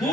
2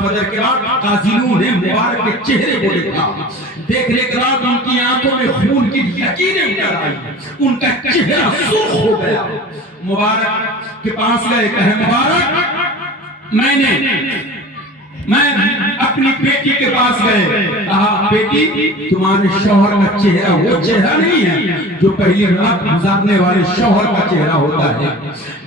فجر کے بعد قاضی نوح نے مبارک کے چہرے کو دیکھا، دیکھنے کے بعد ان کی آنکھوں میں خون کی لکیریں اتر آئی، ان کا چہرہ سرخ ہو گیا۔ مبارک کے پاس گئے، کہے مبارک میں اپنی بیٹی کے پاس گئے، کہا بیٹی تمہارے شوہر کا چہرہ وہ چہرہ نہیں ہے جو پہلی رات گزارنے والے شوہر کا چہرہ ہوتا ہے۔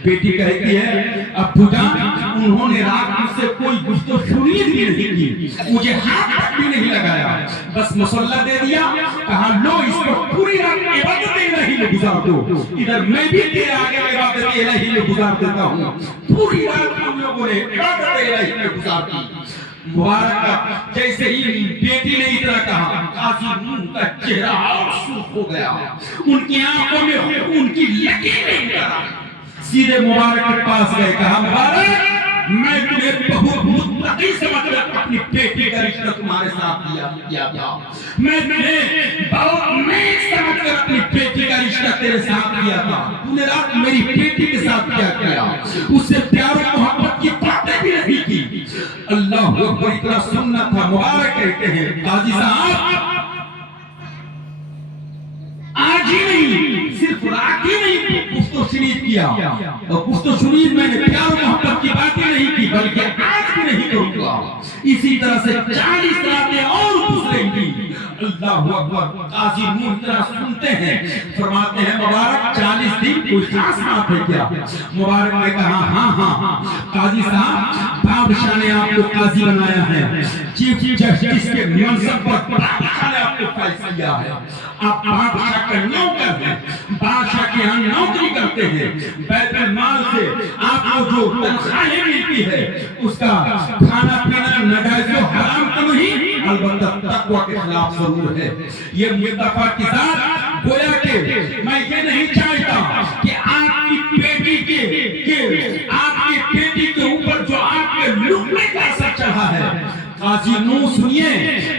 بیٹی کہتی ہے ابو جان انہوں نے رات مجھ سے کوئی گفت و شنید بھی نہیں کی، مجھے ہاتھ تک بھی نہیں لگایا، بس مسلح دے دیا، کہا لو اس کو پوری رات عبادت الہی میں گزار دو، ادھر میں بھی تیرے آگے عبادت الہی میں گزار دیتا ہوں۔ پوری رات ہم لوگوں نے عبادت الہی میں گزار دی۔ مبارک کا جیسے ہی بیٹی نے اتنا کہا، قاضی نوح کا چہرہ اور سرخ ہو گیا، ان کی آنکھوں میں خون کی لکیریں اتر آئیں۔ سیدھے مبارک کے پاس گئے، کہا مبارک میں تمہیں بہت متقی سمجھ کر اپنی بیٹی کا رشتہ تمہارے ساتھ کیا تھا، میں تمہیں بہت نیک سمجھ کر اپنی بیٹی کا رشتہ تیرے ساتھ کیا تھا، تو نے رات میری بیٹی کے ساتھ کیا کیا، اس سے پیار و محبت کی باتیں بھی نہیں کی۔ اللہ اکبر، اتنا سننا تھا۔ مبارک کہتے ہیں قاضی صاحب آج ہی نہیں صرف رات ہی نہیں گفت و شنید کیا، اور گفت و شنید میں نے پیار و محبت کی باتیں نہیں کی بلکہ آج بھی نہیں کروں گا، اسی طرح سے 40 راتیں اور گزریں گی۔ اللہ اکبر، قاضی نوح اتنا سنتے ہیں، فرماتے ہیں مبارک 40 دن کوئی خاص بات ہے کیا؟ مبارک نے کہا ہاں قاضی صاحب بادشاہ نے آپ کو قاضی بنایا ہے، چیف جسٹس کے منصب پر بادشاہ نے آپ کو فیصلہ کیا ہے، آپ بادشاہ کا نوکر ہیں، بادشاہ کے ہاں نوکری کرتے ہیں، بیت المال سے آپ کو جو تنخواہیں ملتی ہے اس کا کھانا پینا ناجائز و حرام تو نہیں، البتہ تقوی کے خلاف ضرور ہے۔ یہ مصطفیٰ کی ذات گویا کہ میں یہ نہیں چاہتا کہ آپ کی بیٹی کے اوپر جو آپ کے لقمے کا اثر چڑھا ہے۔ قاضی نوح سنیے،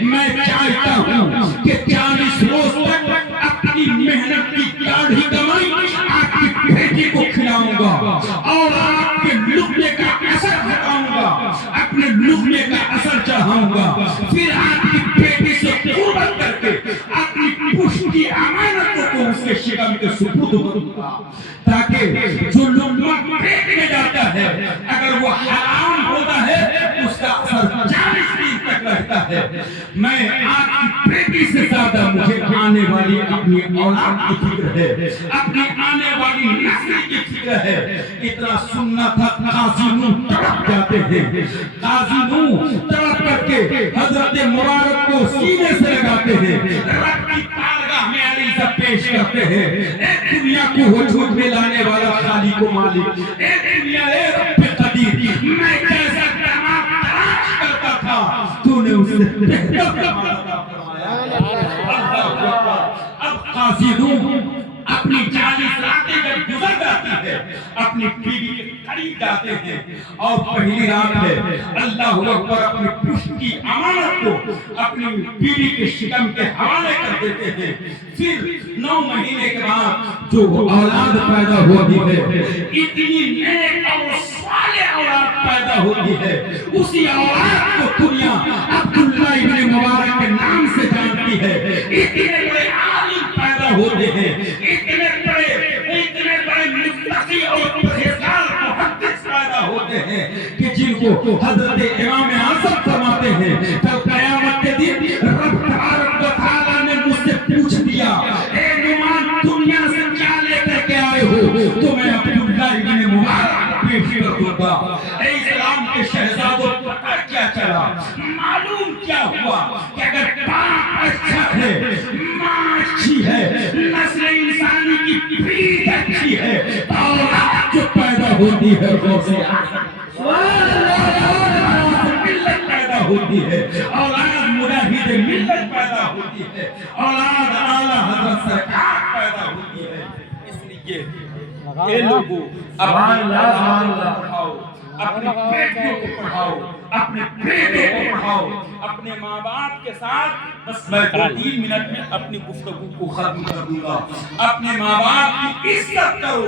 میں چاہتا ہوں کہ 40 روز تک اپنی محنت کی داڑھی کمائی آپ کی بیٹی کو کھلاؤں گا اور آپ کے لقمے کا اثر ہٹاؤں گا، اپنے لقمے کا اثر چڑھاؤں گا، پھر آپ کی بیٹی سے قربت کر کے اپنی پشت کی امانتوں کو اس کے شکم کے سپرد کروں گا، تاکہ جو لقمہ پیٹ میں جاتا ہے اگر وہ حرام ہوتا ہے اس کا اثر 40 دن تک رہتا ہے۔ میں آپ کی بیٹی سے زیادہ مجھے آنے والی اپنی اولاد کی فکر ہے، اپنی آنے والی نسل کی فکر ہے۔ اتنا سننا تھا، قاضی نوح تڑپ جاتے ہیں، قاضی نوح تڑپ کر کے حضرت مبارک کو سینے سے لگاتے ہیں، رب کی بارگاہ میں عریضہ پیش کرتے ہیں، اے دنیا کو وجود میں لانے والا خالق و مالک، اے دنیا اے رب قدیر، میں جیسا دماغ تلاش کرتا تھا تو نے اسے بہتر دماغ فرمایا۔ اب قاضی نوح اپنی 40 راتیں جب گزر جاتی ہے اپنی بیوی کے قریب جاتے ہیں اور پہلی رات ہے اللہ اکبر اپنی پشت کی امانت کو اپنی بیوی کے شکم کے حوالے کر دیتے ہیں۔ پھر 9 مہینے کے بعد جو اولاد پیدا ہوتی ہے اتنی نیک اور صالح اولاد پیدا ہوتی ہے، اسی اولاد کو دنیا عبداللہ ابن مبارک کے نام سے جانتی ہے۔ اتنے بڑے عالم پیدا ہوتے ہیں، اتنے بڑے متقی اور پرہیزگار محدث پیدا ہوتے ہیں کہ جن کو حضرت امام اعظم فرماتے ہیں کل قیامت کے دن رب تبارک و تعالیٰ نے مجھ سے پوچھ دیا اے نعمان دنیا سے کیا لے کر کے آئے ہو، تو میں عبداللہ ابن مبارک پیش کر دوں گا۔ اے اسلام کے شہزادوں پتہ کیا چلا، معلوم کیا ہوا کہ اگر باپ اچھا ہے، ماں اچھی ہے، نسل انسانی کی بھیڑ اچھی ہے، اولاد جو پیدا ہوتی ہے ملت پیدا ہوتی ہے، اولاد مجاہد ملت پیدا ہوتی ہے، اولاد اعلیٰ حضرت سرکار پیدا ہوتی ہے۔ اس لیے اے لوگوں اپنی اولاد کو پڑھاؤ، اپنی بیٹیوں کو پڑھاؤ، اپنے بیٹے کو پڑھاؤ. اپنے ماں باپ کے ساتھ بس میں 2-3 منٹ میں اپنی گفتگو کو ختم کر دوں گا. اپنے ماں باپ کی عزت کرو,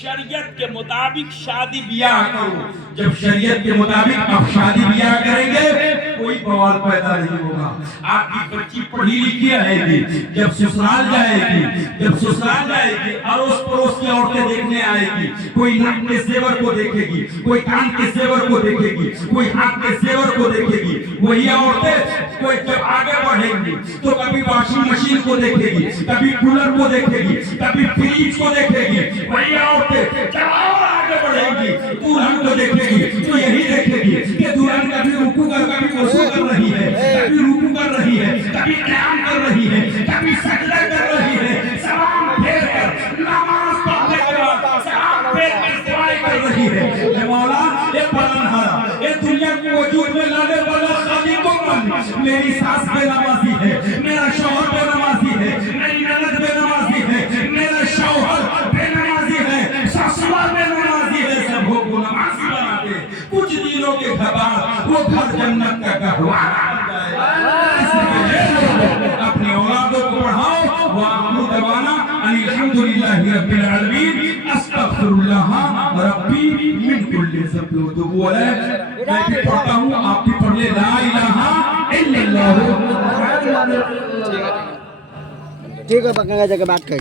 شریعت کے مطابق شادی بیاہ کرو. جب شریعت کے مطابق آپ شادی بیاہ کریں گے کوئی بوال پیدا نہیں ہوگا. آپ کی بچی پڑھی لکھی رہے گی, جب سسرال جائے گی اڑوس پڑوس کی عورتیں دیکھنے آئے گی, کوئی ناک کے زیور کو دیکھے گی, کوئی کان کے زیور کو دیکھے گی, کوئی ہاتھ کے زیور کو دیکھے گی. وہی عورتیں کوئی جب آگے بڑھیں گی تو کبھی واشنگ مشین کو دیکھے گی, کبھی کولر کو دیکھے گی, کبھی فریج کو دیکھے گی. وہی عورتیں جب اور آگے بڑھیں گی دلہن کو دیکھے گی تو یہی دیکھے گی کہ دلہن کبھی رکوع کبھی وضو کر رہی ہے, کبھی رکوع کر رہی ہے, کبھی قیام کر رہی ہے, کبھی سجدہ کر رہی ہے, سلام پھیر کر نماز پڑھنے کے بعد سلام پھیر کر دعائیں کر رہی ہے. اے مولا اے پالنہارا, اے دنیا کو وجود میں لانے والا خالق و مالک, میری ساس بے نمازی ہے, میرا شوہر بے نمازی ہے, میری نند بے نمازی ہے, میرا شوہر بے نمازی ہے, سسرال بے نمازی ہے, سب کو نمازی بنا دے. کچھ دنوں کے بعد وہ گھر جنت کا گہوارہ بن جائے گا. اپنے اولادوں کو پڑھاؤ. وآخر دعوانا ان الحمدللہ رب العالمین, استغفر اللہ ربی من کل ذنب واتوب الیہ. میں بھی پڑھتا ہوں, آپ بھی پڑھ لیں. لا الہ الا اللہ. ٹھیک ہے, پکا جگہ بات کر.